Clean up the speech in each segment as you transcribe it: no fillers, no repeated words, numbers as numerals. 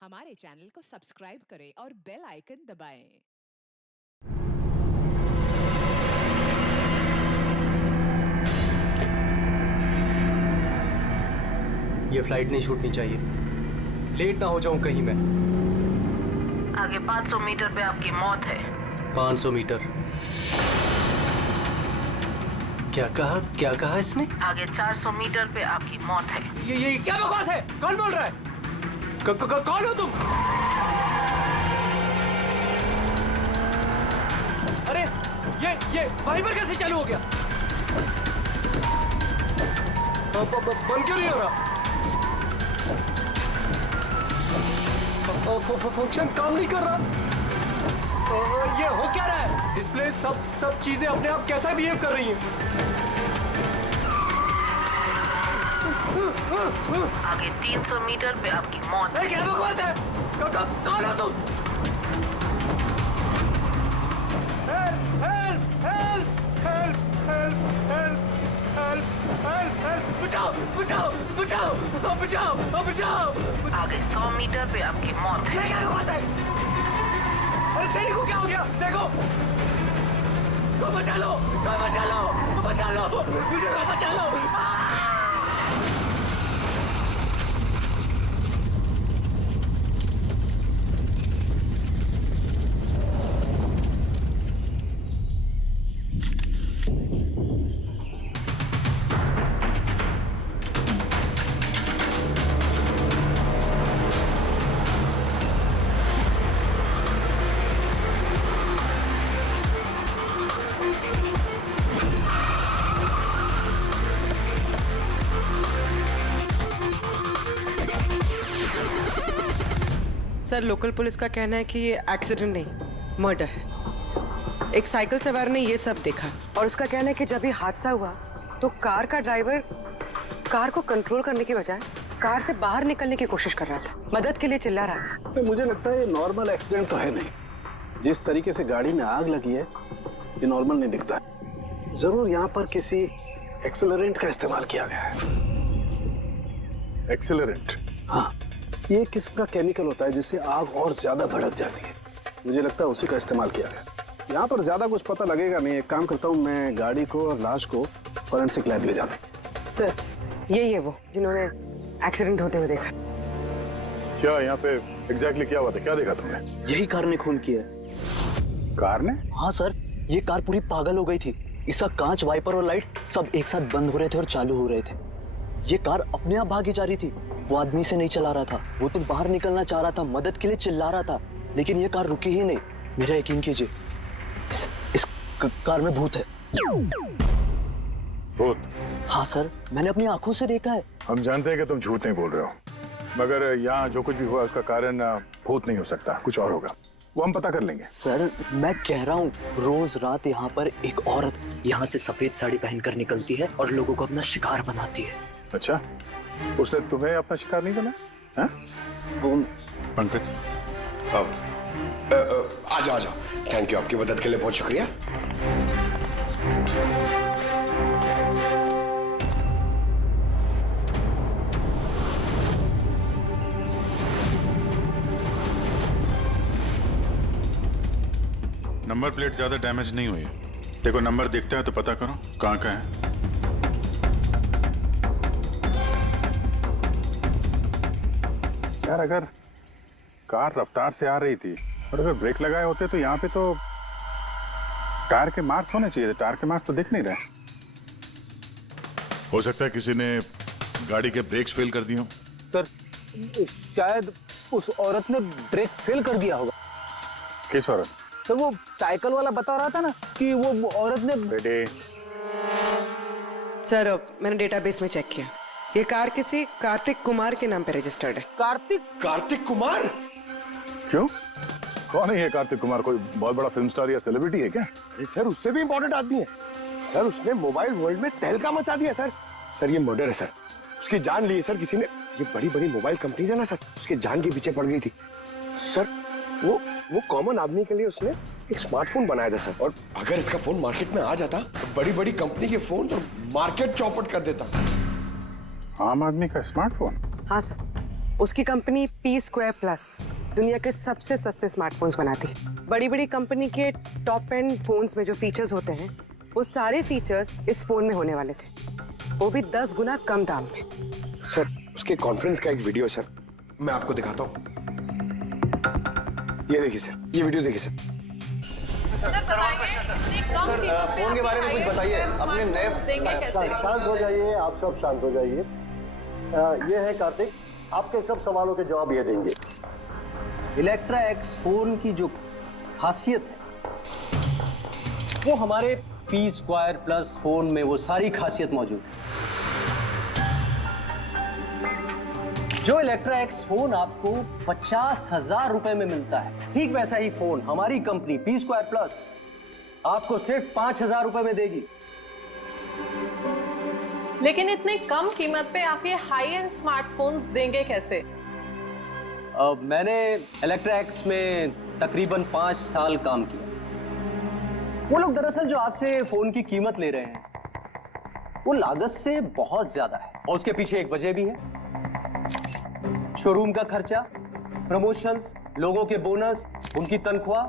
हमारे चैनल को सब्सक्राइब करें और बेल आइकन दबाएं। ये फ्लाइट नहीं छूटनी चाहिए, लेट ना हो जाऊं कहीं मैं। आगे 500 मीटर पे आपकी मौत है। 500 मीटर? क्या कहा इसने? आगे 400 मीटर पे आपकी मौत है। ये क्या बकवास है? कौन बोल रहा है? कौन हो तुम? अरे ये वाइपर कैसे चालू हो गया? बंद क्यों नहीं हो रहा? फंक्शन काम नहीं कर रहा। ये हो क्या रहा है? डिस्प्ले सब चीजें अपने आप कैसा बिहेव कर रही हैं? आगे 300 मीटर पे आपकी मौत है। क्या बकवास है? कौन हो तुम? बचाओ! आगे 100 मीटर पे आपकी मौत है। क्या बकवास है? अरे सैनिक को क्या हो गया? देखो, बचा लो, मुझे बचा लो। सर, लोकल पुलिस का कहना है कि ये एक्सीडेंट नहीं, मर्डर है। एक साइकिल सवार ने ये सब देखा और उसका कहना है कि जब ये हादसा हुआ तो कार का ड्राइवर कार को कंट्रोल करने की बजाय कार से बाहर निकलने की कोशिश कर रहा था, मदद के लिए चिल्ला रहा था। तो मुझे लगता है ये नॉर्मल एक्सीडेंट तो है नहीं। जिस तरीके से गाड़ी में आग लगी है, ये नॉर्मल नहीं दिखता। जरूर यहाँ पर किसी एक्सेलरेंट का इस्तेमाल किया गया है। एक्सेलरेंट? हाँ, ये एक किस्म का केमिकल होता है जिससे आग और ज्यादा भड़क जाती है। मुझे लगता है उसी का इस्तेमाल किया गया। यहाँ पर ज्यादा कुछ पता लगेगा नहीं। एक काम करता हूँ, मैं गाड़ी को और लाश को फोरेंसिक लैब ले जाता हूँ। तो यही है वो जिन्होंने एक्सीडेंट होते हुए देखा। क्या यहाँ पे एग्जैक्टली क्या हुआ था? क्या देखा तुमने? यही कार ने खून किया। कार ने? हाँ सर, ये कार पूरी पागल हो गई थी। इसका कांच, वाइपर और लाइट सब एक साथ बंद हो रहे थे और चालू हो रहे थे। ये कार अपने आप भागी जा रही थी। वो आदमी से नहीं चला रहा था, वो तो बाहर निकलना चाह रहा था, मदद के लिए चिल्ला रहा था, लेकिन ये कार रुकी ही नहीं। मेरा यकीन कीजिए, इस कार में भूत है। भूत? हाँ सर, मैंने अपनी आंखों से देखा है। हम जानते हैं कि तुम झूठ नहीं बोल रहे हो, मगर यहाँ जो कुछ भी हुआ उसका कारण भूत नहीं हो सकता, कुछ और होगा। वो हम पता कर लेंगे। सर, मैं कह रहा हूँ, रोज रात यहाँ पर एक औरत यहाँ से सफेद साड़ी पहनकर निकलती है और लोगों को अपना शिकार बनाती है। अच्छा, उसने तुम्हें अपना शिकार नहीं बना? हाँ? पंकज, आजा। थैंक यू, आपकी मदद के लिए बहुत शुक्रिया। नंबर प्लेट ज्यादा डैमेज नहीं हुई। देखो, नंबर दिखता है तो पता करो कहाँ का है। यार, अगर कार रफ्तार से आ रही थी और अगर ब्रेक लगाए होते तो यहाँ पे तो टायर के मार्क्स होने चाहिए थे। टायर के मार्क्स तो दिख नहीं रहे। हो सकता है किसी ने गाड़ी के ब्रेक्स फेल कर दिए हो। सर, शायद उस औरत ने ब्रेक फेल कर दिया होगा। किस औरत? सर, वो साइकिल वाला बता रहा था ना कि वो औरत ने। बेटे, सर, मैंने डेटाबेस में चेक किया, ये कार किसी कार्तिक कुमार के नाम पे रजिस्टर्ड है। कार्तिक कुमार? क्यों? कौन है ये कार्तिक कुमार? कोई बहुत बड़ा फिल्म स्टार या सेलिब्रिटी है क्या? सर, उससे भी इम्पोर्टेंट आदमी है सर। उसने मोबाइल वर्ल्ड में तहलका मचा दिया सर। सर, ये मर्डर है सर। उसकी जान ली है सर किसी ने। ये बड़ी मोबाइल कंपनीज है ना सर, उसके जान के पीछे पड़ गई थी सर। वो कॉमन आदमी के लिए उसने एक स्मार्टफोन बनाया था सर। और अगर इसका फोन मार्केट में आ जाता तो बड़ी कंपनी के फोन और मार्केट चौपट कर देता। आम आदमी का स्मार्टफोन? हाँ सर, उसकी कंपनी P2+ दुनिया के सबसे सस्ते स्मार्टफोन्स बनाती है। बड़ी बड़ी कंपनी के टॉप एंड फोन्स में जो फीचर्स होते हैं वो सारे फीचर्स इस फोन में होने वाले थे, वो भी 10 गुना कम दाम में। सर उसके कॉन्फ्रेंस का एक वीडियो सर, मैं आपको दिखाता हूँ। ये देखिए सर, ये वीडियो देखिए सर। फोन के बारे में कुछ बताइए, अपने नए देंगे कैसे? शांत हो जाइए, आप सब शांत हो जाइए। ये है कार्तिक, आपके सब सवालों के जवाब ये देंगे। इलेक्ट्रा एक्स फोन की जो खासियत है वो हमारे P2+ फोन में वो सारी खासियत मौजूद है। जो इलेक्ट्रा एक्स फोन आपको 50,000 रुपए में मिलता है, ठीक वैसा ही फोन हमारी कंपनी P2+ आपको सिर्फ 5,000 रुपए में देगी। लेकिन इतनी कम कीमत पे आप ये हाई एंड स्मार्टफोन्स देंगे कैसे? मैंने इलेक्ट्रा एक्स में तकरीबन 5 साल काम किया। वो लोग दरअसल जो आपसे फोन की कीमत ले रहे हैं वो लागत से बहुत ज्यादा है, और उसके पीछे एक वजह भी है। शोरूम का खर्चा, प्रमोशंस, लोगों के बोनस, उनकी तनख्वाह।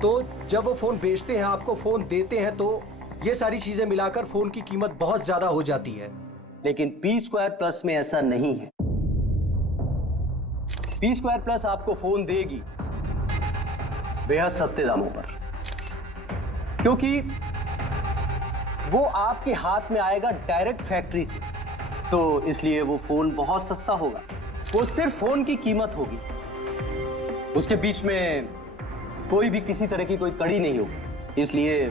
तो जब वो फोन बेचते हैं, आपको फोन देते हैं, तो ये सारी चीजें मिलाकर फोन की कीमत बहुत ज्यादा हो जाती है। लेकिन P2+ में ऐसा नहीं है। P2+ आपको फोन देगी बेहद सस्ते दामों पर, क्योंकि वो आपके हाथ में आएगा डायरेक्ट फैक्ट्री से, तो इसलिए वो फोन बहुत सस्ता होगा। वो सिर्फ फोन की कीमत होगी, उसके बीच में कोई भी किसी तरह की कोई कड़ी नहीं होगी। इसलिए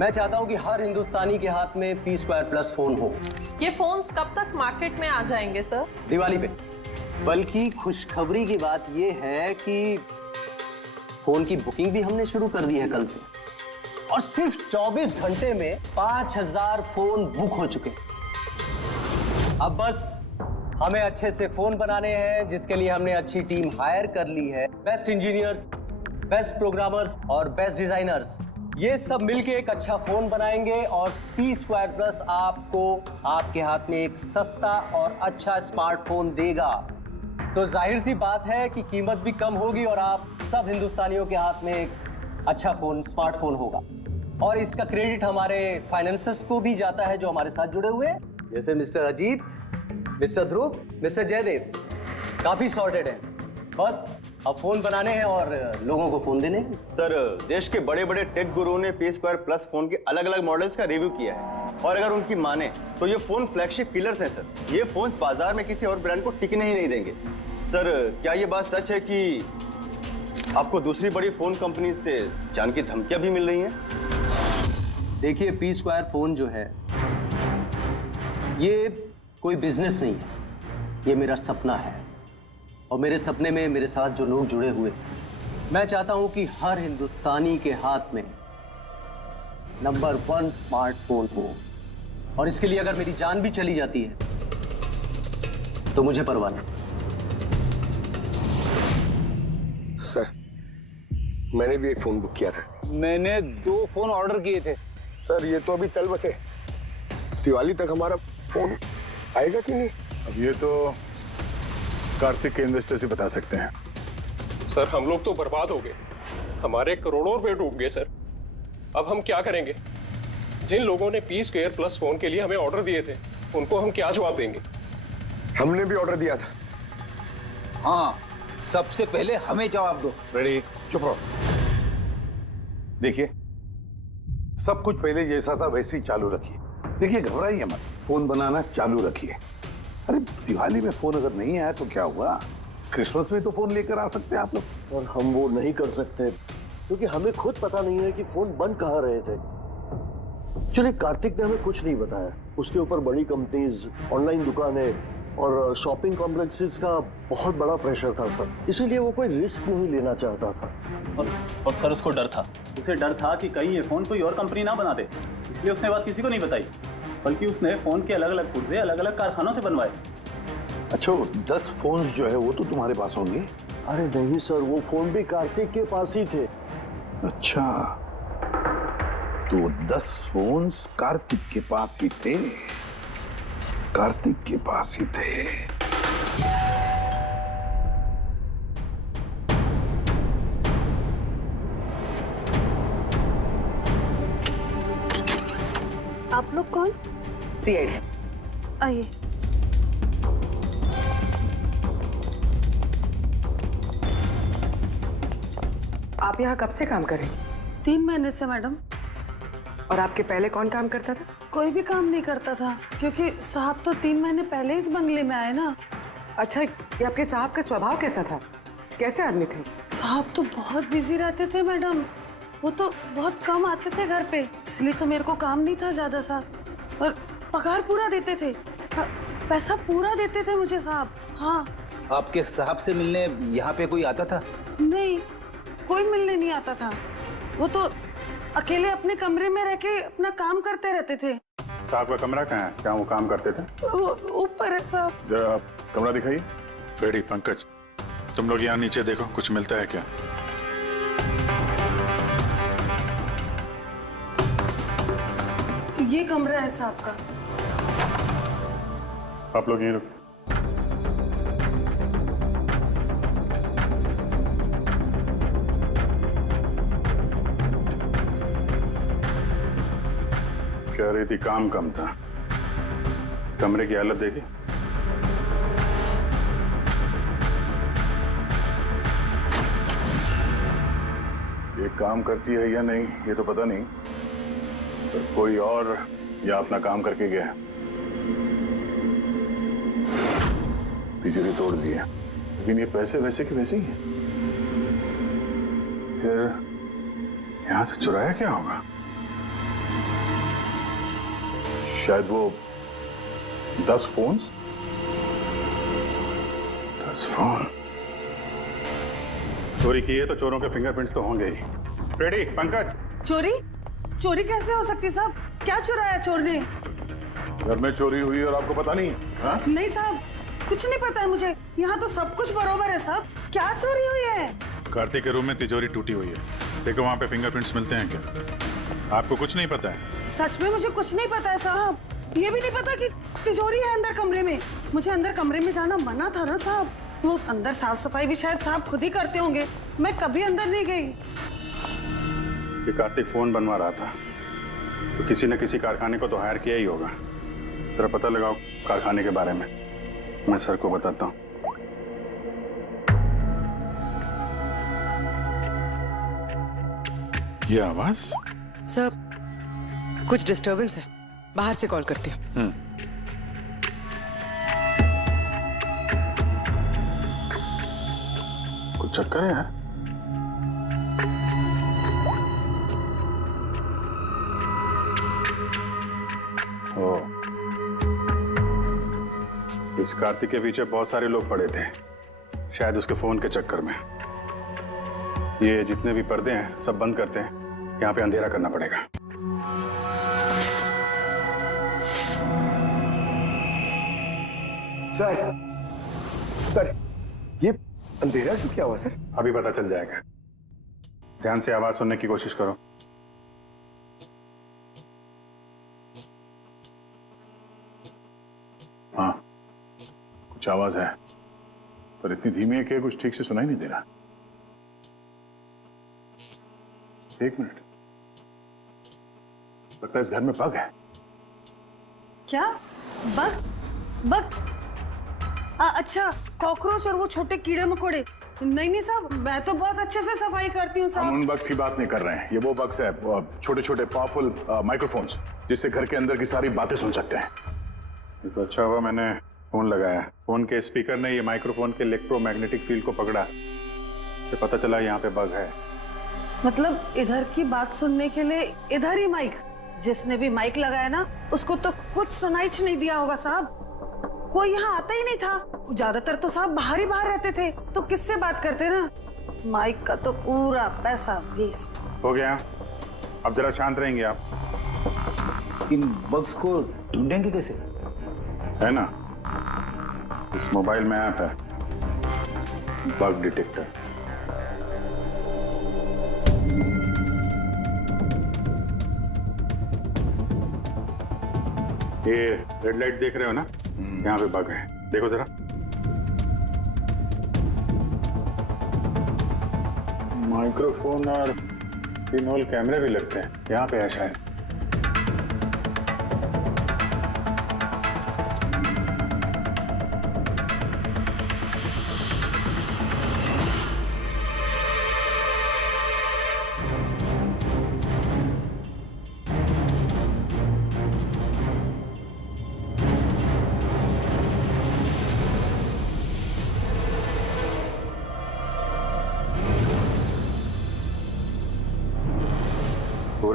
मैं चाहता हूं कि हर हिंदुस्तानी के हाथ में P2+ फोन हो। ये फोन्स कब तक मार्केट में आ जाएंगे सर? दिवाली पे। बल्कि खुशखबरी की बात यह है कि फोन की बुकिंग भी हमने शुरू कर दी है कल से, और सिर्फ 24 घंटे में 5,000 फोन बुक हो चुके हैं। अब बस हमें अच्छे से फोन बनाने हैं, जिसके लिए हमने अच्छी टीम हायर कर ली है। बेस्ट इंजीनियर्स, बेस्ट प्रोग्रामर्स और बेस्ट डिजाइनर्स, ये सब मिलके एक अच्छा फोन बनाएंगे, और P2+ आपको आपके हाथ में एक सस्ता और अच्छा स्मार्टफोन देगा। तो जाहिर सी बात है कि कीमत भी कम होगी और आप सब हिंदुस्तानियों के हाथ में एक अच्छा फोन, स्मार्टफोन होगा। और इसका क्रेडिट हमारे फाइनेंसर्स को भी जाता है जो हमारे साथ जुड़े हुए हैं, जैसे मिस्टर अजीत, मिस्टर ध्रुव, मिस्टर जयदेव। काफी सॉर्टेड है, बस अब फोन बनाने हैं और लोगों को फोन देने हैं। सर, देश के बड़े बड़े टेक गुरुओं ने P2+ फोन के अलग अलग मॉडल्स का रिव्यू किया है, और अगर उनकी माने तो ये फोन फ्लैगशिप किलर्स हैं सर। ये फोन बाजार में किसी और ब्रांड को टिकने ही नहीं देंगे। सर, क्या ये बात सच है कि आपको दूसरी बड़ी फोन कंपनी से जान की धमकियां भी मिल रही हैं? देखिए, P2 फोन जो है ये कोई बिजनेस नहीं है, ये मेरा सपना है, और मेरे सपने में मेरे साथ जो लोग जुड़े हुए, मैं चाहता हूं कि हर हिंदुस्तानी के हाथ में नंबर 1 स्मार्टफोन हो, और इसके लिए अगर मेरी जान भी चली जाती है तो मुझे परवाह नहीं। सर, मैंने भी एक फोन बुक किया था। मैंने 2 फोन ऑर्डर किए थे। सर, ये तो अभी चल बसे, दिवाली तक हमारा फोन आएगा कि नहीं? अब ये तो कार्तिक के इन्वेस्टर से बता सकते हैं। सर, हम लोग तो बर्बाद हो गए, हमारे करोड़ों रुपए डूब गए सर। अब हम क्या करेंगे? जिन लोगों ने P2+ फोन के लिए हमें ऑर्डर दिए थे, उनको हम क्या जवाब देंगे? हमने भी ऑर्डर दिया था। हाँ, सबसे पहले हमें जवाब दो। रेडी, चुप रहो। देखिए, सब कुछ पहले जैसा था वैसे ही चालू रखिए। देखिए, घबराइए मत, फोन बनाना चालू रखिए। अरे, दिवाली में फोन अगर नहीं आया तो क्या हुआ? क्रिसमस में तो फोन लेकर आ सकते हैं आप लोग। और हम वो नहीं कर सकते क्योंकि हमें खुद पता नहीं है कि फोन बन कहाँ रहे थे। चलिए, कार्तिक ने हमें कुछ नहीं बताया। उसके ऊपर बड़ी कंपनीज, ऑनलाइन दुकानें और शॉपिंग कॉम्प्लेक्सेस का बहुत बड़ा प्रेशर था सर, इसीलिए वो कोई रिस्क नहीं लेना चाहता था। और सर, उसको डर था। उसे डर था कि कहीं ये फोन कोई और कंपनी ना बना दे, इसलिए उसने बात किसी को नहीं बताई, बल्कि उसने फोन के अलग अलग पुर्जे अलग अलग कारखानों से बनवाए। अच्छा, 10 फोन जो है वो तो तुम्हारे पास होंगे? अरे नहीं सर, वो फोन भी कार्तिक के पास ही थे। अच्छा, तो 10 फोन कार्तिक के पास ही थे। कार्तिक के पास ही थे। आप लोग कौन? सीआईडी। आइए। आप यहाँ कब से काम कर रही? 3 महीने से मैडम। और आपके पहले कौन काम करता था? कोई भी काम नहीं करता था, क्योंकि साहब तो 3 महीने पहले इस बंगले में आए ना। अच्छा, ये आपके साहब का स्वभाव कैसा था? कैसे आदमी थे? साहब तो बहुत बिजी रहते थे मैडम। वो तो बहुत कम आते थे घर पे, इसलिए तो मेरे को काम नहीं था ज्यादा सा। और पगार पूरा देते थे, पैसा पूरा देते थे मुझे साहब। हाँ। आपके साहब से मिलने यहाँ पे कोई आता था? नहीं, कोई मिलने नहीं आता था। वो तो अकेले अपने कमरे में रह के अपना काम करते रहते थे। साहब का कमरा कहाँ है? क्या वो काम करते थे? वो ऊपर है साहब। जरा आप कमरा दिखाइए। फ्रेडी, पंकज, तुम लोग यहाँ नीचे देखो, कुछ मिलता है क्या? ये कमरा है साहब का। आप लोग यहीं रुको। कह रही थी काम कम था, कमरे की हालत देखी? ये काम करती है या नहीं ये तो पता नहीं, पर कोई और या अपना काम करके गया। तिजोरी तोड़ दी है, लेकिन ये पैसे वैसे के वैसे ही हैं। फिर यहां से चुराया क्या होगा? शायद वो 10 फोन। चोरी की है तो चोरों के फिंगरप्रिंट्स तो होंगे ही। रेडी, पंकज। चोरी? चोरी कैसे हो सकती साहब? क्या चुराया चोर ने? घर में चोरी हुई और आपको पता नहीं? हाँ? नहीं साहब, कुछ नहीं पता है मुझे। यहाँ तो सब कुछ बरोबर है साहब। क्या चोरी हुई है? कार्तिक के रूम में तिजोरी टूटी हुई है, देखो वहाँ पे फिंगरप्रिंट्स मिलते हैं क्या? आपको कुछ नहीं पता है? सच में मुझे कुछ नहीं पता है साहब। ये भी नहीं पता कि तिजोरी है अंदर कमरे में। मुझे अंदर कमरे में जाना मना था ना साहब। वो अंदर साफ सफाई भी शायद साहब खुद ही करते होंगे, मैं कभी अंदर नहीं गई। ये कार्तिक फोन बनवा रहा था, तो किसी न किसी कारखाने को तो हायर किया ही होगा। जरा पता लगाओ कारखाने के बारे में, मैं सर को बताता हूँ। ये आवाज? सर, कुछ डिस्टरबेंस है, बाहर से कॉल करती हूँ। कुछ चक्कर है यार? इस कार्तिक के पीछे बहुत सारे लोग पड़े थे, शायद उसके फोन के चक्कर में। ये जितने भी पर्दे हैं सब बंद करते हैं, यहाँ पे अंधेरा करना पड़ेगा। सर, ये अंधेरा क्यों क्या हुआ सर? अभी पता चल जाएगा, ध्यान से आवाज सुनने की कोशिश करो। हाँ, कुछ आवाज है, पर इतनी धीमी है कि कुछ ठीक से सुनाई नहीं दे रहा। एक मिनट, लगता है इस घर में बग है। क्या बग? बग? अच्छा, कॉकरोच और वो छोटे कीड़े मकोड़े। नहीं साहब, मैं तो बहुत अच्छे से सफाई करती हूँ साहब। हम उन बग्स की बात नहीं कर रहे हैं, ये वो बग्स है, छोटे छोटे पावरफुल माइक्रोफोन्स, जिससे घर के अंदर की सारी बातें सुन सकते हैं। ये तो अच्छा हुआ मैंने फोन लगाया। फोन के स्पीकर ने ये माइक्रोफोन के इलेक्ट्रोमैग्नेटिक फील्ड को पकड़ा, इससे पता चला यहाँ पे बग है। मतलब इधर की बात सुनने के लिए इधर ही माइक? जिसने भी माइक लगाया ना, उसको तो कुछ सुनाई नहीं दिया होगा साहब। कोई यहाँ आता ही नहीं था, ज्यादातर तो साहब बाहर ही बाहर रहते थे, तो किससे बात करते ना। माइक का तो पूरा पैसा वेस्ट हो गया। अब जरा शांत रहेंगे आप। इन बग्स को ढूंढेंगे कैसे? है ना, इस मोबाइल में ऐप है बग डिटेक्टर। ये रेड लाइट देख रहे हो ना, यहाँ पे बग है, देखो जरा। माइक्रोफोन और पिनहोल कैमरे भी लगते हैं, यहाँ पे है शायद।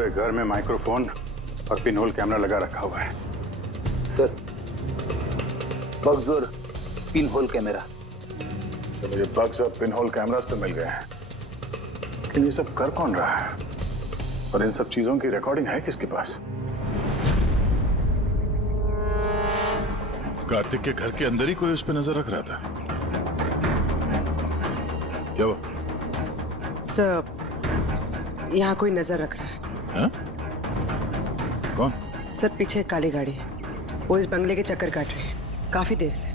पूरे घर में माइक्रोफोन और पिन होल कैमरा लगा रखा हुआ है। सर, बग्स और पिन होल कैमरा। तो मुझे बग्स और पिन होल कैमरास तो मिल गए हैं, लेकिन ये सब कर कौन रहा है और इन सब चीजों की रिकॉर्डिंग है किसके पास? कार्तिक के घर के अंदर ही कोई उस पर नजर रख रहा था। क्या हुआ? सर, यहाँ कोई नजर रख रहा है। हा? कौन? सर, पीछे एक काली गाड़ी है, वो इस बंगले के चक्कर काट रही है काफी देर से।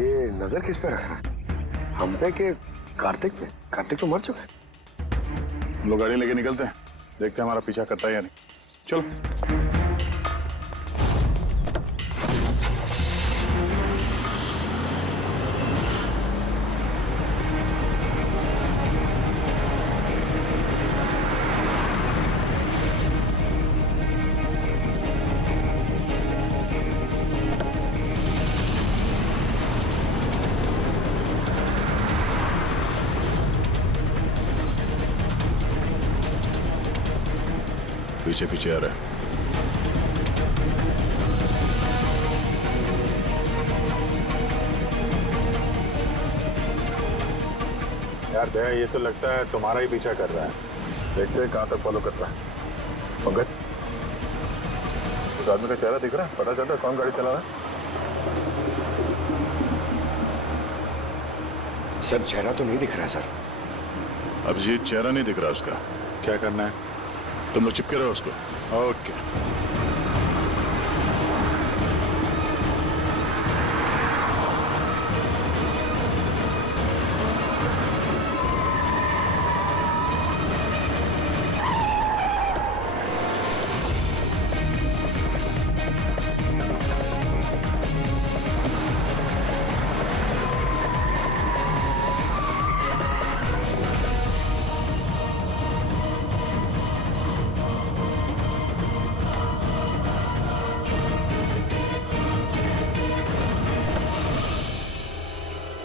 ये नजर किस पे रखा है? हम पे कि कार्तिक पे? कार्तिक तो मर चुका है। हम लोग गाड़ी लेके निकलते हैं, देखते हैं हमारा पीछा करता है या नहीं। चलो। पीछे पीछे आ रहा है। यार दया, ये तो लगता है तुम्हारा ही पीछा कर रहा है। देखते हैं कहां तक फॉलो करता है। पंकज, उस आदमी का चेहरा दिख रहा है? पता चल रहा है कौन गाड़ी चला रहा है? सर, चेहरा तो नहीं दिख रहा है सर। अभिजीत, चेहरा नहीं दिख रहा उसका। क्या करना है? तुम लोग चिपके रहो उसको। ओके।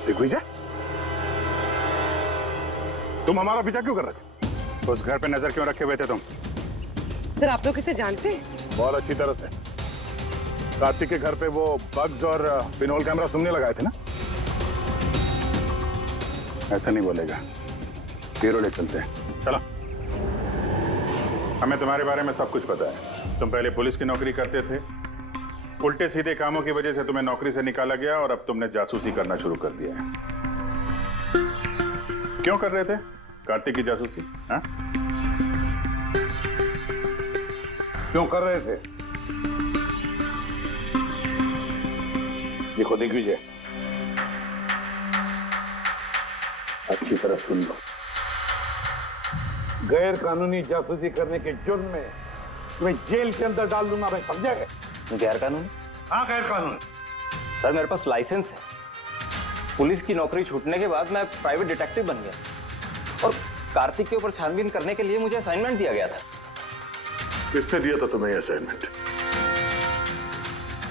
दिग्विजय, तुम हमारा पीछा क्यों कर रहे थे? उस घर पे नजर क्यों रखे हुए थे तुम? सर, आप लोग इसे जानते हैं? बहुत अच्छी तरह से। कार्तिक के घर पे वो बग्स और पिनहोल कैमरा तुमने लगाए थे ना? ऐसा नहीं बोलेगा, ब्यूरो ले चलते हैं। चलो। हमें तुम्हारे बारे में सब कुछ पता है। तुम पहले पुलिस की नौकरी करते थे, उल्टे सीधे कामों की वजह से तुम्हें नौकरी से निकाला गया और अब तुमने जासूसी करना शुरू कर दिया है। क्यों कर रहे थे कार्तिक की जासूसी? हाँ? क्यों कर रहे थे? देखो दिग्विजय, अच्छी तरह सुन लो। गैर कानूनी जासूसी करने के जुर्म में तुम्हें जेल के अंदर डाल दूंगा, मैं समझा गया? गैर कानूनी? हाँ, गैर कानूनी। सर, मेरे पास लाइसेंस है। पुलिस की नौकरी छूटने के बाद मैं प्राइवेट डिटेक्टिव बन गया और कार्तिक के ऊपर छानबीन करने के लिए मुझे असाइनमेंट दिया गया था। किसने दिया था तुम्हें असाइनमेंट?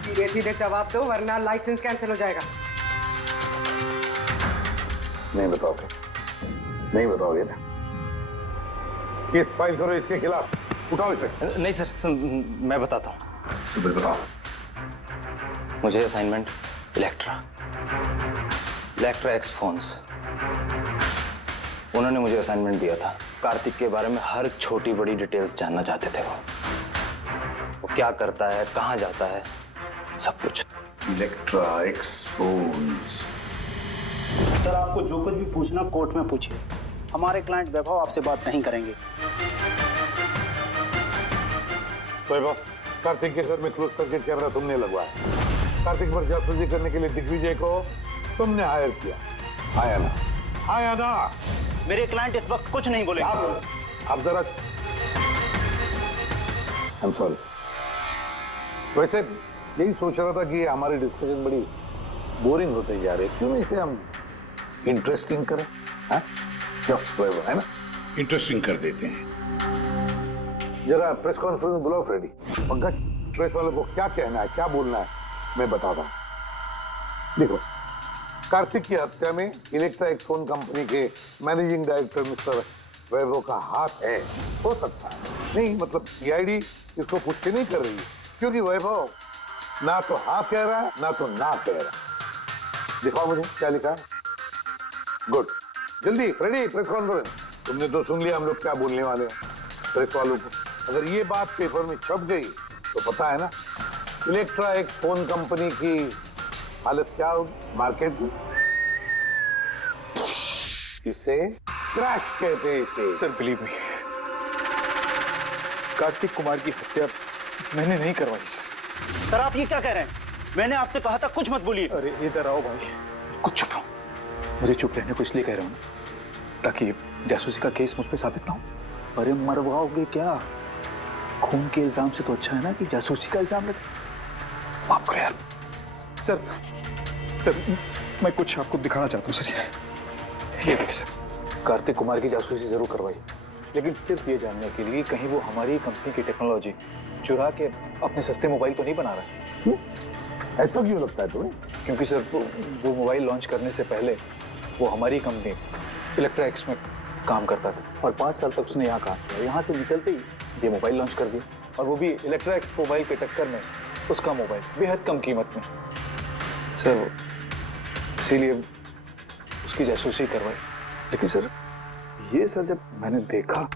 सीधे सीधे जवाब दो, वरना लाइसेंस कैंसिल हो जाएगा। नहीं बताओगे? नहीं बताओगे ना? केस फाइल करो इसके खिलाफ, उठाओ इसे। नहीं सर, मैं बताता हूँ। तो बताओ। मुझे असाइनमेंट इलेक्ट्रा एक्स फोन्स, उन्होंने मुझे असाइनमेंट दिया था। कार्तिक के बारे में हर छोटी बड़ी डिटेल्स जानना चाहते थे। वो क्या करता है, कहाँ जाता है, सब कुछ। Electra x phones. सर, आपको जो कुछ भी पूछना कोर्ट में पूछिए। हमारे क्लाइंट वैभव आपसे बात नहीं करेंगे। वैभव, कार्तिक के घर में क्लोज सर्किट कैमरा तुमने लगवाया। कार्तिक पर जासूसी करने के लिए दिग्विजय को तुमने हायर किया। आया ना? आया ना? मेरे क्लाइंट इस वक्त कुछ नहीं बोलेंगे। आप जरा, I'm sorry। वैसे यही सोच रहा था कि हमारी डिस्कशन बड़ी बोरिंग होते जा रही है, क्यों इसे हम इंटरेस्टिंग करें? हाँ? क्यों वैभव, है ना? इंटरेस्टिंग कर देते हैं। जरा प्रेस कॉन्फ्रेंस बुलाओ फ्रेडी। पंकज, प्रेस वालों को क्या कहना है, क्या बोलना है, मैं बताता हूँ। देखो, कार्तिक की हत्या में इलेक्ट्रा एक फोन कंपनी के मैनेजिंग डायरेक्टर मिस्टर वैभव का हाथ है, हो सकता है। नहीं मतलब सीआईडी इसको पुष्टि नहीं कर रही है, क्योंकि वैभव ना तो हाँ कह रहा है ना तो ना कह रहा है। दिखाओ मुझे क्या लिखा है। गुड, जल्दी रेडी प्रेस कॉन्फ्रेंस। तुमने तो सुन लिया हम लोग क्या बोलने वाले हैं प्रेस वालों को। अगर ये बात पेपर में छप गई तो पता है ना इलेक्ट्रा एक फोन कंपनी की हालत क्या होगी मार्केट में। इसे क्रैश कहते हैं इसे। Sir believe me, Kartik Kumar की हत्या मैंने नहीं करवाई सर। सर आप ये क्या कह रहे हैं? मैंने आपसे कहा था कुछ मत बोलिए। अरे इधर आओ भाई, कुछ चुप रहो। मुझे चुप रहने को इसलिए कह रहा हूँ ताकि जासूसी का केस मुझ पे साबित ना हो। अरे मरवाओगे क्या? खून के इल्जाम से तो अच्छा है ना कि जासूसी का इल्जाम लगे। माफ करो यार। सर मैं कुछ आपको दिखाना चाहता हूँ सर। ये देखिए सर, कार्तिक कुमार की जासूसी जरूर करवाई, लेकिन सिर्फ ये जानने के लिए कहीं वो हमारी कंपनी की टेक्नोलॉजी चुरा के अपने सस्ते मोबाइल तो नहीं बना रहा है। ऐसा क्यों लगता है तुम्हें? क्योंकि सर वो मोबाइल लॉन्च करने से पहले वो हमारी कंपनी इलेक्ट्रा एक्स में काम करता था और 5 साल तक उसने यहाँ काम किया। यहाँ से निकलते ही ये मोबाइल लॉन्च कर दिया, और वो भी इलेक्ट्रा एक्स मोबाइल के टक्कर में उसका मोबाइल बेहद कम कीमत में। सर इसीलिए उसकी जासूसी करवाई। लेकिन सर ये सर जब मैंने देखा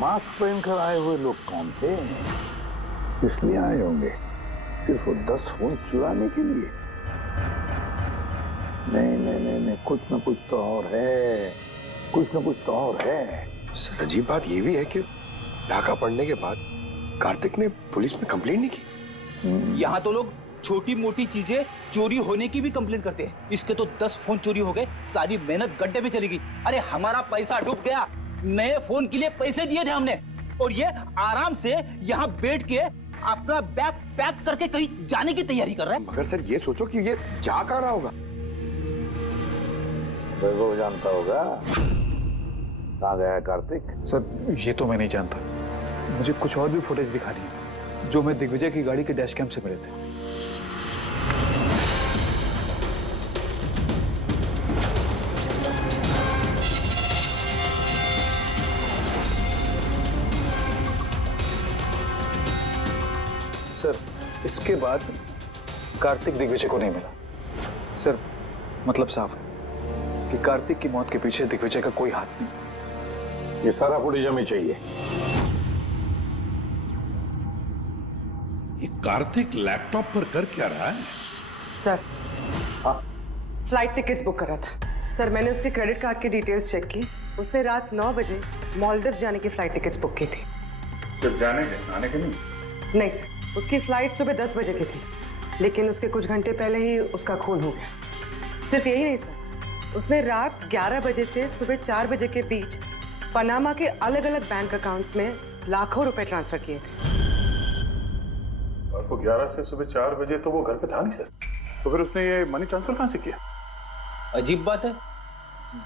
मास्क पहनकर आए हुए लोग कौन थे? इसलिए आए होंगे सिर्फ वो 10 फोन चुराने के लिए? नहीं, कुछ ना कुछ तो और है, कुछ ना कुछ तो और है। सर अजीब बात ये भी है कि डाका पड़ने के बाद कार्तिक ने पुलिस में कंप्लेंट नहीं की। यहाँ तो लोग छोटी मोटी चीजें चोरी होने की भी कंप्लेंट करते हैं। इसके तो 10 फोन चोरी हो गए, सारी मेहनत गड्ढे में चली गई। अरे हमारा पैसा डूब गया, नए फोन के लिए पैसे दिए थे हमने, और ये आराम से यहाँ बैठ के अपना बैग पैक करके कहीं जाने की तैयारी कर रहा है। मगर सर ये सोचो कि ये जा कहाँ रहा होगा? वैभव जानता होगा कहाँ गया है कार्तिक। सर ये तो मैं नहीं जानता, मुझे कुछ और भी फुटेज दिखानी है जो मैं दिग्विजय की गाड़ी के डैश कैम से मिले थे। सर इसके बाद कार्तिक दिग्विजय को नहीं मिला। सर मतलब साफ है कि कार्तिक की मौत के पीछे दिग्विजय का कोई हाथ नहीं। ये सारा फुटेज हमें चाहिए। ये कार्तिक लैपटॉप पर कर क्या रहा है? सर फ्लाइट टिकट्स बुक कर रहा था। सर मैंने उसके क्रेडिट कार्ड की डिटेल्स चेक की, उसने रात 9 बजे मालदीव जाने की फ्लाइट टिकट्स बुक की थी। सिर्फ जाने के, आने के नहीं? नहीं सर, उसकी फ्लाइट सुबह 10 बजे की थी, लेकिन उसके कुछ घंटे पहले ही उसका खून हो गया। सिर्फ यही नहीं सर, उसने रात 11 बजे से सुबह 4 बजे के बीच पनामा के अलग अलग बैंक अकाउंट्स में लाखों रुपए ट्रांसफर किए थे। आपको 11 से सुबह 4 बजे तो वो घर पे था नहीं सर, तो फिर उसने ये मनी ट्रांसफर कहाँ से किया? अजीब बात है,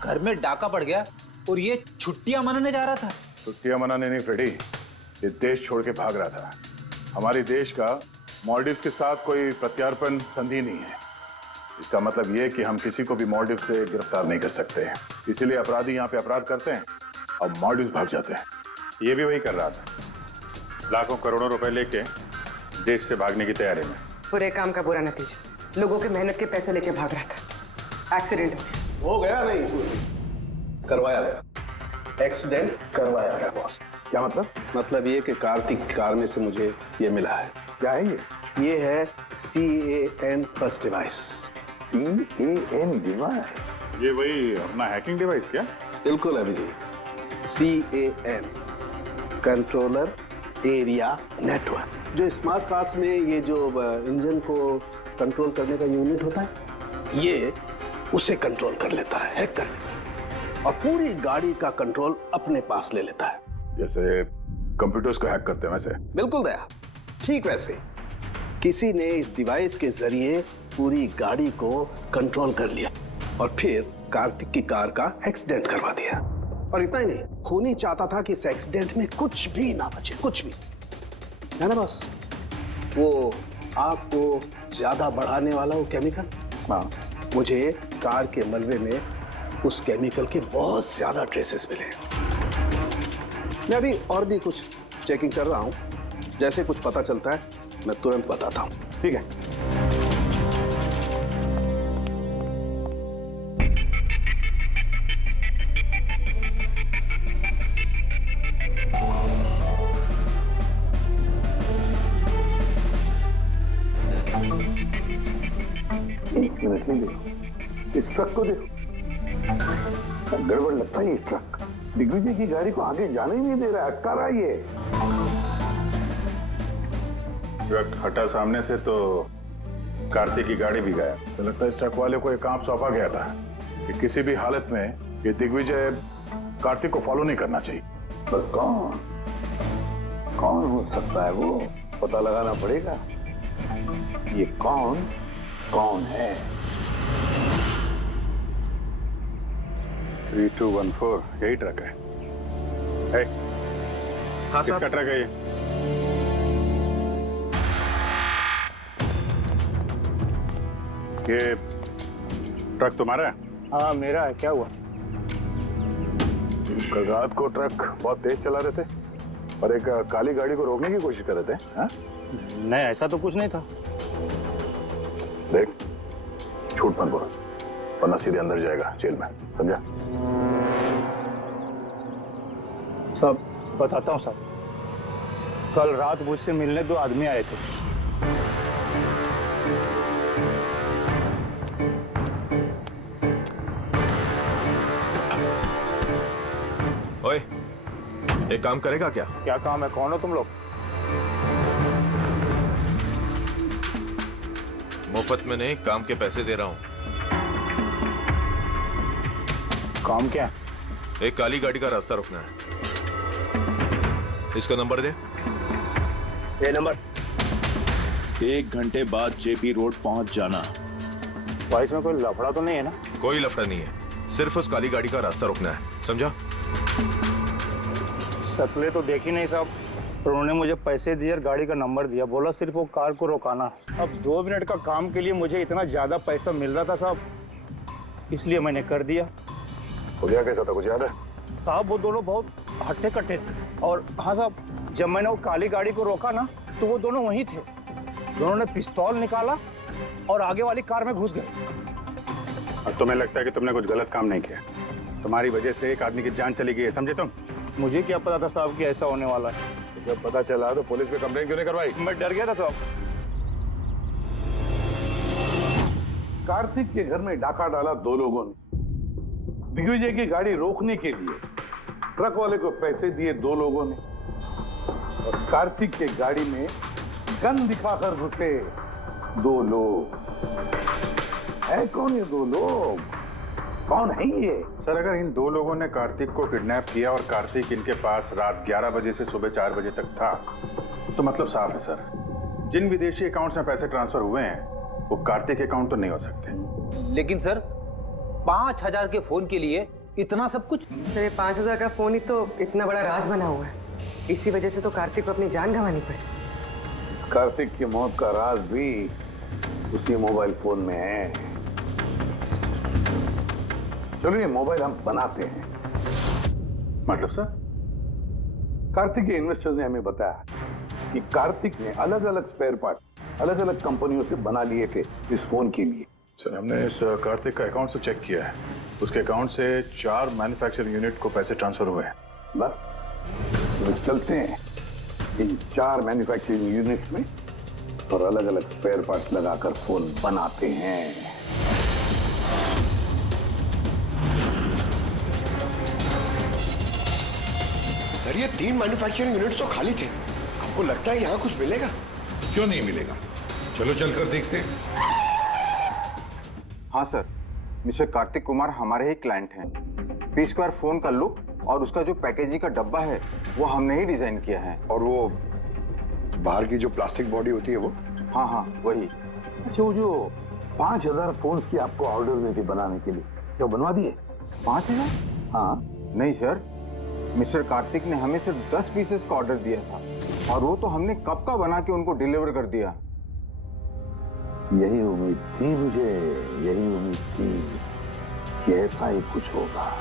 घर में डाका पड़ गया और ये छुट्टियां मनाने जा रहा था। छुट्टियां मनाने नहीं फ्रेडी, ये देश छोड़ के भाग रहा था। हमारे देश का मालदीव के साथ कोई प्रत्यार्पण संधि नहीं है। इसका मतलब ये कि हम किसी को भी मालदीव से गिरफ्तार नहीं कर सकते हैं, इसीलिए अपराधी यहाँ पे अपराध करते हैं और मालदीव भाग जाते हैं। ये भी वही कर रहा था, लाखों करोड़ों रुपए लेके देश से भागने की तैयारी में। बुरे काम का बुरा नतीजा, लोगों के मेहनत के पैसे लेके भाग रहा था, एक्सीडेंट हो गया। नहीं करवाया गया, एक्सीडेंट करवाया गया बॉस। क्या मतलब? मतलब ये कि कार्तिक कार में से मुझे ये मिला है। क्या है ये? ये है CAN+ डिवाइस। CAN डिवाइस, ये वही अपना हैकिंग डिवाइस क्या? बिल्कुल Abhijeet, CAN, controller area network. जो स्मार्ट कार्स में ये जो इंजन को कंट्रोल करने का यूनिट होता है, ये उसे कंट्रोल कर लेता है, हैक कर लेता है और पूरी गाड़ी का कंट्रोल अपने पास ले लेता है। जैसे कंप्यूटर्स को हैक करते हैं वैसे? बिल्कुल दया, ठीक वैसे किसी ने इस डिवाइस के जरिए पूरी गाड़ी को कंट्रोल कर लिया और फिर कार्तिक की कार का एक्सीडेंट करवा दिया। और इतना ही नहीं, खूनी चाहता था कि इस एक्सीडेंट में कुछ भी ना बचे, कुछ भी, है ना बॉस? वो आग को ज्यादा बढ़ाने वाला वो केमिकल, हाँ, मुझे कार के मलबे में उस केमिकल के बहुत ज्यादा ट्रेसेस मिले। मैं अभी और भी कुछ चेकिंग कर रहा हूं, जैसे कुछ पता चलता है मैं तुरंत बताता हूं, ठीक है? एक मिनट नहीं, देखो इस ट्रक को देखो, गड़बड़ लगता है। ये ट्रक दिग्विजय की गाड़ी को आगे जाने ही नहीं दे रहा है, अटका रहा है ये। ट्रक हटा सामने से तो कार्तिक की गाड़ी भी गया। तो लगता है इस ट्रक वाले को एक काम सौंपा गया था कि किसी भी हालत में ये दिग्विजय कार्तिक को फॉलो नहीं करना चाहिए। पर कौन हो सकता है वो, पता लगाना पड़ेगा। ये कौन है? 3214 यही ट्रक है। हाँ किसका साहब। ट्रक है ये? ये ट्रक तुम्हारा है? हाँ मेरा है, क्या हुआ? कल रात को ट्रक बहुत तेज चला रहे थे और एक काली गाड़ी को रोकने की कोशिश कर रहे थे, हाँ? नहीं ऐसा तो कुछ नहीं था। देख, झूठ मत बोल वरना सीधे अंदर जाएगा जेल में, समझा? सब बताता हूँ साहब। कल रात मुझसे मिलने 2 आदमी आए थे। ओए, एक काम करेगा क्या? क्या काम है? कौन हो तुम लोग? मुफ्त में नहीं, काम के पैसे दे रहा हूँ। काम क्या? एक काली गाड़ी का रास्ता रोकना है। इसका नंबर दे। ये नंबर। 1 घंटे बाद जेपी रोड पहुंच जाना। भाई इसमें कोई लफड़ा तो नहीं है ना? कोई लफड़ा नहीं है, सिर्फ उस काली गाड़ी का रास्ता रोकना है, समझा? शक्लें तो देखी नहीं साहब, पर उन्होंने मुझे पैसे दिए और गाड़ी का नंबर दिया, बोला सिर्फ वो कार को रोकाना। अब 2 मिनट का काम के लिए मुझे इतना ज्यादा पैसा मिल रहा था साहब, इसलिए मैंने कर दिया। हो गया कैसा था, कुछ याद है? साहब वो दोनों बहुत हट्टे कट्टे थे और हाँ साहब, जब मैंने वो काली गाड़ी को रोका ना तो वो दोनों वहीं थे। दोनों ने पिस्तौल निकाला और आगे वाली कार में घुस गए। और तुम्हें लगता है कि तुमने कुछ गलत काम नहीं किया? तुम्हारी वजह से एक आदमी की जान चली गई है, समझे तुम? मुझे क्या पता था साहब कि ऐसा होने वाला है। जब पता चला तो पुलिस पे कंप्लेंट क्यों नहीं करवाई? मैं डर गया था साहब। कार्तिक के घर में डाका डाला 2 लोगों ने। दिग्विजय की गाड़ी रोकने के लिए ट्रक वाले को पैसे दिए 2 लोगों ने और कार्तिक के गाड़ी में गन दिखाकर घुसे 2 लोग। है कौन ये 2 लोग? कौन है ये? सर, अगर इन 2 लोगों ने कार्तिक को किडनैप किया और कार्तिक इनके पास रात 11 बजे से सुबह 4 बजे तक था, तो मतलब साफ है सर, जिन विदेशी अकाउंट्स में पैसे ट्रांसफर हुए हैं वो कार्तिक अकाउंट तो नहीं हो सकते। लेकिन सर 5000 के फोन के लिए इतना सब कुछ? सर ये 5000 का फोन ही तो इतना बड़ा राज बना हुआ है, इसी वजह से तो कार्तिक को अपनी जान गंवानी पड़ी। कार्तिक की मौत का राज भी उसी मोबाइल फोन में है। चलो ये मोबाइल हम बनाते हैं। मतलब सर? कार्तिक के इन्वेस्टर्स ने हमें बताया कि कार्तिक ने अलग अलग स्पेयर पार्ट अलग अलग कंपनियों से बना लिए थे इस फोन के लिए। सर, हमने इस कार्तिक का अकाउंट से चेक किया है, उसके अकाउंट से 4 मैन्युफैक्चरिंग यूनिट को पैसे ट्रांसफर हुए हैं। बस तो चलते हैं इन 4 मैन्युफैक्चरिंग यूनिट में और अलग अलग स्पेयर पार्ट लगाकर फोन बनाते हैं। ये 3 मैन्युफैक्चरिंग यूनिट्स तो खाली थे। आपको लगता है यहाँ कुछ मिलेगा? क्यों नहीं मिलेगा? चलो चलकर देखते हैं। हाँ सर, मिस्टर कार्तिक कुमार हमारे ही क्लाइंट हैं। पी स्क्वायर फोन का लुक और उसका जो पैकेजिंग का डब्बा है वो हमने ही डिजाइन किया है। और वो बाहर की जो प्लास्टिक बॉडी होती है वो? हाँ हाँ वही। अच्छा, वो जो 5000 फोन्स की आपको ऑर्डर दी थी बनाने के लिए, क्या बनवा दिए? 5000? हाँ। नहीं सर, मिस्टर कार्तिक ने हमें सिर्फ 10 पीसेस का ऑर्डर दिया था और वो तो हमने कब का बना के उनको डिलीवर कर दिया। यही उम्मीद थी मुझे, यही उम्मीद थी कि ऐसा ही कुछ होगा।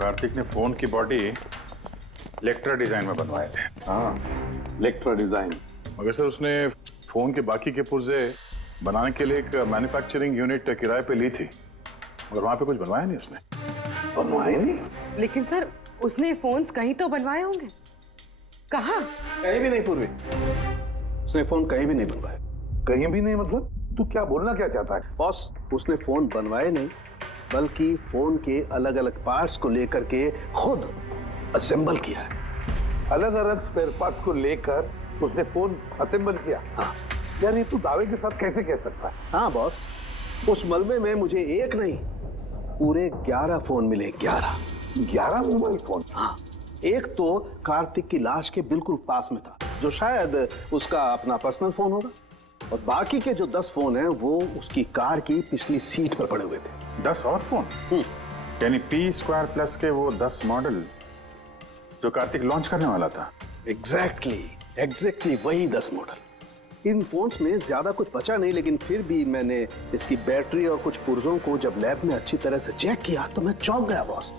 कार्तिक ने फोन की बॉडी इलेक्ट्रा डिजाइन में बनवाए थे। हाँ, इलेक्ट्रा डिजाइन। मगर सर उसने फोन के बाकी के पुर्जे बनाने के लिए एक मैन्युफैक्चरिंग यूनिट किराए पे ली थी, मगर वहां पे कुछ बनवाया नहीं उसने। बनवाए नहीं? लेकिन सर उसने फोन्स कहीं तो बनवाए होंगे। कहाँ? कहीं भी नहीं पूर्वी, उसने फोन कहीं भी नहीं बनवाए। कहीं भी नहीं मतलब? तू क्या बोलना क्या चाहता है? बॉस, उसने फोन बनवाए नहीं बल्कि फोन के अलग अलग पार्ट्स को लेकर के खुद असेंबल किया है। अलग अलग स्पेयर पार्ट्स को लेकर उसने फोन असेंबल किया? हाँ। यार ये तू दावे के साथ कैसे कह सकता है? हाँ बॉस, उस मलबे में मुझे एक नहीं पूरे 11 फोन मिले। 11 मोबाइल फोन? हाँ। एक तो कार्तिक की लाश के बिल्कुल पास में था, जो शायद उसका अपना पर्सनल फोन होगा, और बाकी के जो 10 फोन हैं वो उसकी कार की पिछली सीट पर पड़े हुए थे। 10 और फोन? यानी पी स्क्वायर प्लस के वो 10 मॉडल जो कार्तिक लॉन्च करने वाला था। एग्जैक्टली वही 10 मॉडल। इन फोन्स में ज्यादा कुछ बचा नहीं, लेकिन फिर भी मैंने इसकी बैटरी और कुछ पुर्जों को जब लैब में अच्छी तरह से चेक किया तो मैं चौंक गया बॉस।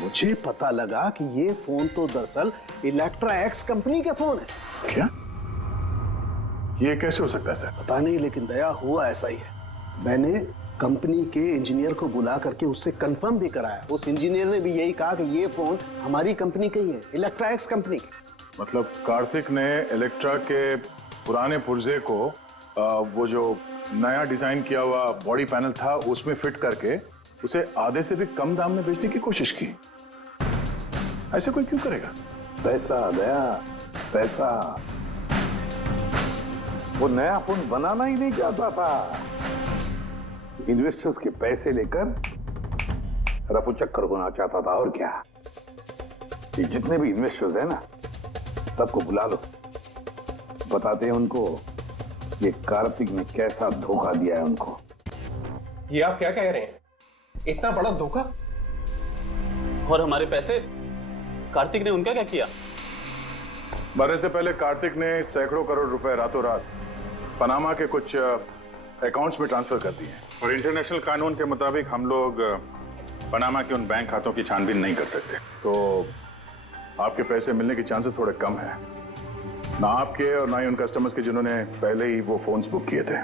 मुझे पता लगा कि ये फोन तो दरअसल इलेक्ट्रा एक्स कंपनी के फोन है। क्या? ये कैसे हो सकता है सर? पता नहीं, लेकिन दया हुआ ऐसा ही है। मैंने कंपनी के इंजीनियर को बुला करके उससे कंफर्म भी कराया। उस इंजीनियर ने भी यही कहा कि ये फोन हमारी कंपनी का ही है, इलेक्ट्रा एक्स कंपनी के। मतलब कार्तिक ने इलेक्ट्रा के पुराने पुर्जे को वो जो नया डिजाइन किया हुआ बॉडी पैनल था उसमें फिट करके उसे आधे से भी कम दाम में बेचने की कोशिश की। ऐसे कोई क्यों करेगा? पैसा दया, पैसा। वो नया फोन बनाना ही नहीं चाहता था, इन्वेस्टर्स के पैसे लेकर रफू चक्कर होना चाहता था। और क्या, ये जितने भी इन्वेस्टर्स हैं ना, सबको बुला लो, बताते हैं उनको ये कार्तिक ने कैसा धोखा दिया है उनको। ये आप क्या कह रहे हैं? इतना बड़ा धोखा? और हमारे पैसे कार्तिक ने उनका क्या किया? मरने से पहले कार्तिक ने सैकड़ों करोड़ रुपए रातों रात पनामा के कुछ अकाउंट्स में ट्रांसफर कर दिए, और इंटरनेशनल कानून के मुताबिक हम लोग पनामा के उन बैंक खातों की छानबीन नहीं कर सकते। तो आपके पैसे मिलने के चांसेस थोड़े कम है, ना आपके और ना ही उन कस्टमर्स के जिन्होंने पहले ही वो फोन्स बुक किए थे।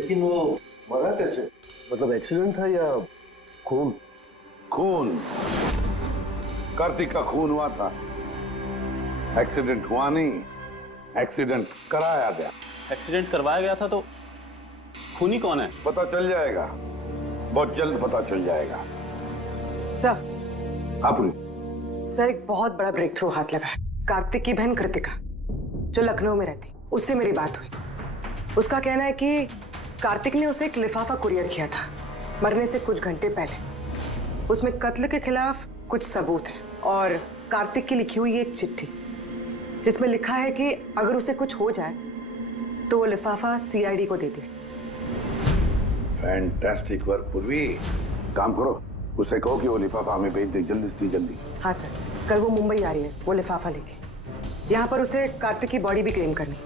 लेकिन वो मरा कैसे? मतलब एक्सीडेंट था या खून? खून। कार्तिक का खून हुआ था, एक्सीडेंट हुआ नहीं, एक्सीडेंट कराया गया। एक्सीडेंट करवाया गया था तो खूनी कौन है? पता चल जाएगा, बहुत जल्द पता चल जाएगा। सर। आप सर, एक बहुत बड़ा ब्रेक थ्रू हाथ लगा है। कार्तिक की बहन कृतिका जो लखनऊ में रहती, उससे मेरी बात हुई। उसका कहना है कि कार्तिक ने उसे एक लिफाफा कुरियर किया था मरने से कुछ घंटे पहले। उसमें कत्ल के खिलाफ कुछ सबूत है और कार्तिक की लिखी हुई एक चिट्ठी जिसमें लिखा है कि अगर उसे कुछ हो जाए तो वो लिफाफा सीआईडी को दे दे। फैंटास्टिक वर्क पूर्वी। काम करो, उसे कहो कि वो लिफाफा हमें भेज दे जल्दी से जल्दी। हाँ सर, कल वो मुंबई आ रही है वो लिफाफा लेके। यहाँ पर उसे कार्तिक की बॉडी भी क्लेम करनी,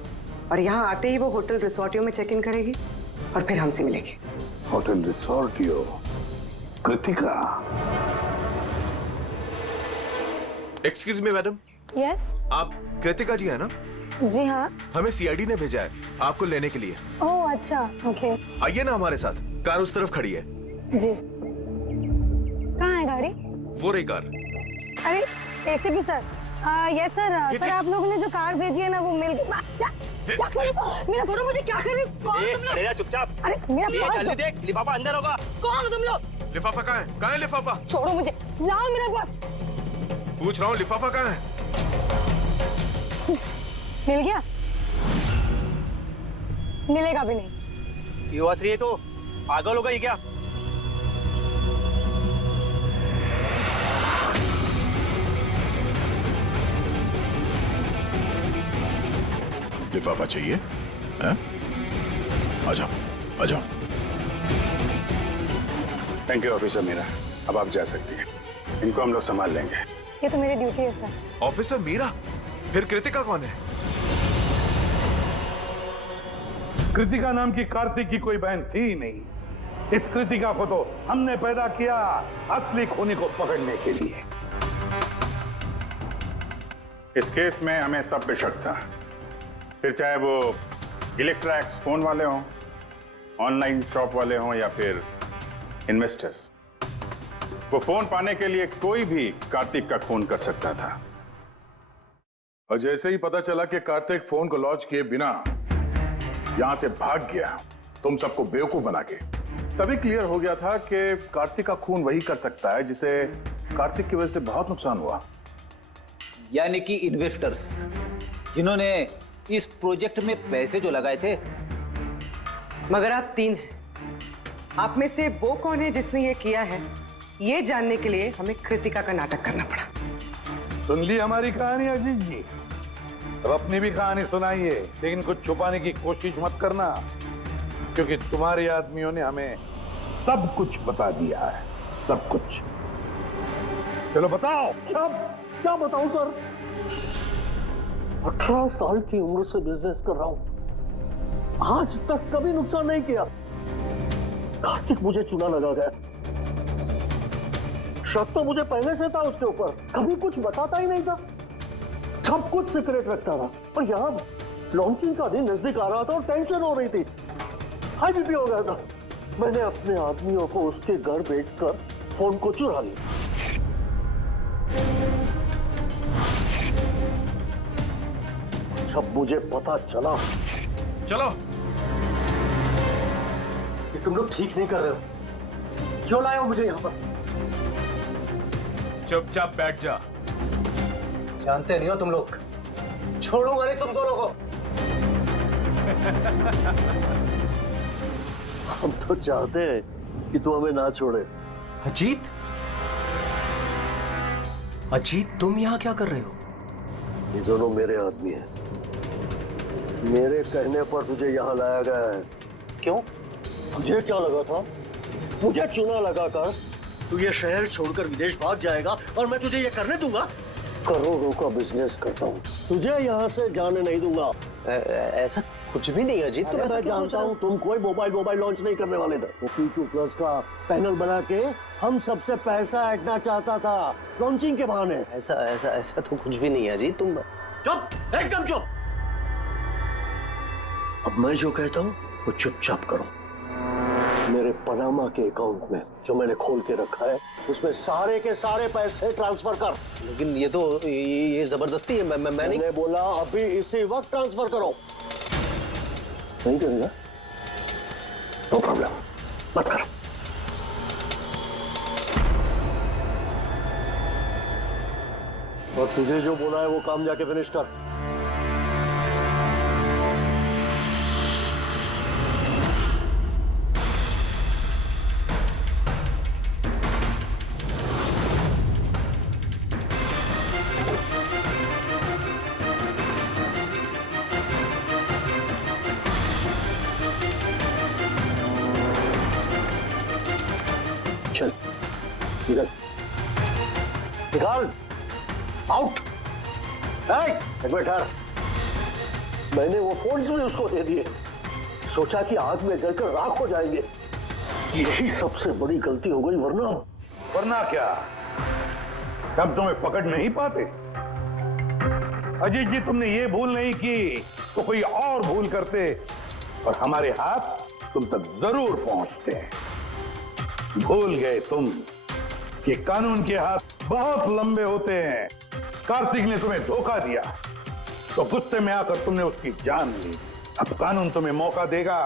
और यहाँ आते ही वो होटल रिसोर्टियो में चेक इन करेगी और फिर हमसे मिलेगी। होटल रिसोर्टियो? Kritika? Excuse me madam. Yes. आप कृतिका जी है ना? जी हाँ। हमें सीआईडी ने भेजा है आपको लेने के लिए। ओह अच्छा, ओके। आइए ना हमारे साथ, कार उस तरफ खड़ी है। जी। कहाँ है गाड़ी? वो रही कार। अरे ACP sir, yes sir. Sir आप लोगों ने जो कार भेजी है ना वो मिल गई। क्या कर रहे हो? मेरा छोड़ो मुझे। क्या कर रहे हो? कौन हो तुम लोग? तेरा चुपचाप। अरे मेरा जल्दी देख, लिफाफा अंदर होगा। कौन हो तुम लोग? लिफाफा कहाँ है? कहाँ है लिफाफा? छोड़ो मुझे। लाओ मेरा पास। पूछ रहा हूँ लिफाफा कहाँ है? मिल गया? मिलेगा भी नहीं। ये हंस रही है तो पागल हो गई क्या? लिफाफा चाहिए? हैं? आ जाओ, आ जाओ। थैंक यू ऑफिसर मीरा, अब आप जा सकती हैं। इनको हम लोग संभाल लेंगे। ये तो मेरी ड्यूटी है सर। ऑफिसर मीरा? फिर कृतिका कौन है? कृतिका नाम की कार्तिक की कोई बहन थी ही नहीं। इस कृतिका को तो हमने पैदा किया असली खूनी को पकड़ने के लिए। इस केस में हमें सब पे शक था, फिर चाहे वो इलेक्ट्रैक्स फोन वाले हों, ऑनलाइन शॉप वाले हों या फिर इन्वेस्टर्स। वो फोन पाने के लिए कोई भी कार्तिक का खून कर सकता था। और जैसे ही पता चला कि कार्तिक फोन को लॉन्च किए बिना यहां से भाग गया, तुम सबको बेवकूफ बना के, तभी क्लियर हो गया था कि कार्तिक का खून वही कर सकता है जिसे कार्तिक की वजह से बहुत नुकसान हुआ। यानी कि इन्वेस्टर्स जिन्होंने इस प्रोजेक्ट में पैसे जो लगाए थे। मगर आप 3 हैं। आप में से वो कौन है जिसने ये किया है, ये जानने के लिए हमें कृतिका का नाटक करना पड़ा। सुन ली हमारी कहानी अजीत जी? अब अपनी भी कहानी सुनाइए, लेकिन कुछ छुपाने की कोशिश मत करना, क्योंकि तुम्हारे आदमियों ने हमें सब कुछ बता दिया है, सब कुछ। चलो बताओ। क्या बताऊं सर? 18 साल की उम्र से बिजनेस कर रहा हूं, आज तक कभी नुकसान नहीं किया। कार्तिक मुझे चुना लगा गया। शक तो मुझे पहले से था उसके ऊपर, कभी कुछ बताता ही नहीं था, सब कुछ सीक्रेट रखता था। और यहाँ लॉन्चिंग का दिन नजदीक आ रहा था और टेंशन हो रही थी, हाई बीपी हो गया था। मैंने अपने आदमियों को उसके घर भेजकर फोन को चुरा लिया। जब मुझे पता चला, चलो, कि तुम लोग ठीक नहीं कर रहे हो, क्यों लाए हो मुझे यहाँ पर? चुपचाप बैठ जा। जानते नहीं हो तुम लोग, छोड़ूंगा नहीं तुम दोनों को। हम तो चाहते हैं कि तू हमें ना छोड़े। अजीत, अजीत तुम यहाँ क्या कर रहे हो? ये दोनों मेरे आदमी हैं। मेरे कहने पर तुझे यहाँ लाया गया है। क्यों? तुझे क्या लगा था मुझे चुना लगाकर तू ये शहर छोड़कर विदेश भाग जाएगा और मैं तुझे ये करने दूंगा? करोड़ों का बिजनेस करता हूँ, तुझे यहाँ से जाने नहीं दूंगा। ऐसा कुछ भी नहीं अजीत। मैं जानता हूँ तुम कोई मोबाइल लॉन्च नहीं करने वाले थे। वो P2+ का पैनल बना के हम सबसे पैसा ऐंठना चाहता था लॉन्चिंग के बहाने। ऐसा तो कुछ भी नहीं है अजीत। तुम चुप, एकदम चुप। अब मैं जो कहता हूँ वो चुपचाप करो। मेरे पनामा के अकाउंट में जो मैंने खोल के रखा है उसमें सारे के सारे पैसे ट्रांसफर कर। लेकिन ये तो ये जबरदस्ती है। मैंने बोला अभी इसी वक्त ट्रांसफर करो। नहीं करेगा? नो प्रॉब्लम, मत करो। और तुझे जो बोला है वो काम जाके फिनिश कर। चल निकल, निकाल, आउट। एक मिनट ठहर। मैंने वो फोन भी उसको दे दिए, सोचा कि आग में जलकर राख हो जाएंगे। यही सबसे बड़ी गलती हो गई, वरना क्या? तब तुम्हें पकड़ नहीं पाते। अजीत जी, तुमने ये भूल नहीं की तो कोई और भूल करते और हमारे हाथ तुम तक जरूर पहुंचते। भूल गए तुम कि कानून के हाथ बहुत लंबे होते हैं। कार्तिक ने तुम्हें धोखा दिया तो गुस्से में आकर तुमने उसकी जान ली। अब कानून तुम्हें मौका देगा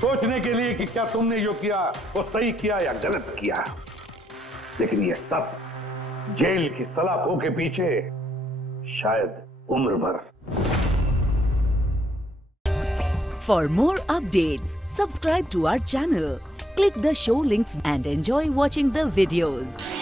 सोचने के लिए कि क्या तुमने जो किया वो सही किया या गलत किया। लेकिन ये सब जेल की सलाखों के पीछे शायद उम्र भर। For more updates, subscribe to our channel, click the show links and enjoy watching the videos.